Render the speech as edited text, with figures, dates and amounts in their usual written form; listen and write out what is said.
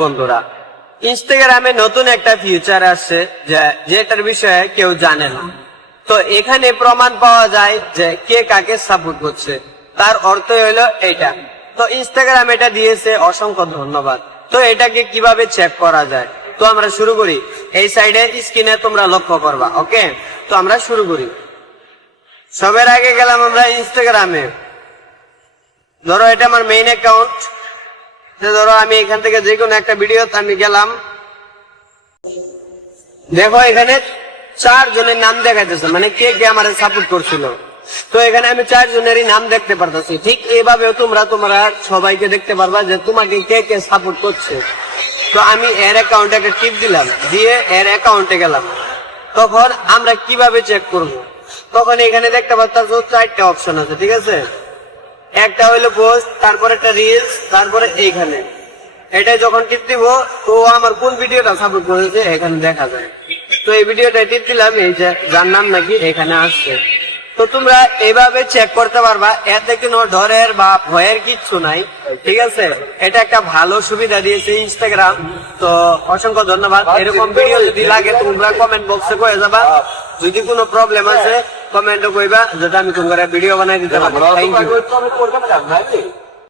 বন্ধুরা, ইনস্টাগ্রামে নতুন একটা ফিচার আসছে যেটার বিষয়ে কেউ জানে না। তো এখানে প্রমাণ পাওয়া যায় যে কে কাকে সাপোর্ট করছে, তার অর্থ হলো এটা। তো ইনস্টাগ্রাম এটা দিয়েছে, অসংখ্য ধন্যবাদ। তো এটাকে কিভাবে চেক করা যায়, তো আমরা শুরু করি। এই সাইডে স্ক্রিনে তোমরা লক্ষ্য করবা। ওকে, তো আমরা শুরু করি। সবের আগে গেলাম আমরা ইনস্টাগ্রামে। ধরো এটা আমার মেইন অ্যাকাউন্ট। ধরো আমি এখান থেকে যে কোনো একটা ভিডিও আমি গেলাম, দেখো এখানে 4 জনের নাম দেখাইতেছে, মানে কে কে আমার সাপোর্ট করছিল। তো এখানে আমি 4 জনেরই নাম দেখতে পারতেছি। ঠিক এইভাবেও তোমরা সবাইকে দেখতে পারবা যে তোমাকে কে কে সাপোর্ট করছে। তো আমি এর অ্যাকাউন্টে একটা টিপ দিলাম, দিয়ে এর অ্যাকাউন্টে গেলাম। তখন আমরা কিভাবে চেক করব, তখন এখানে দেখতে পাচ্ছ 4টা অপশন আছে, ঠিক আছে। একটা হইলো পোস্ট, তারপরে একটা রিলস, তারপরে এইখানে এটা যখন টিপ দিব তো আমার কোন ভিডিওটা সাপোর্ট করেছে এখানে দেখা যায়। তো এই ভিডিওটা টিপ দিলাম, এই যে যার নাম নাকি এখানে আসছে। তো তোমরা এইভাবে চেক করতে পারবা, এতে কোনো ডরের বা ভয়ের কিচ্ছু নাই, ঠিক আছে। এটা একটা ভালো সুবিধা দিয়েছে ইনস্টাগ্রাম। তো অসংখ্য ধন্যবাদ। এরকম ভিডিও যদি লাগে তোমরা কমেন্ট বক্সে কয়ে যাবা। যদি কোনো প্রবলেম আছে কমেন্টও কইবা, যেটা আমি তোমার ভিডিও বানাই দিতে পারবো। Thank you.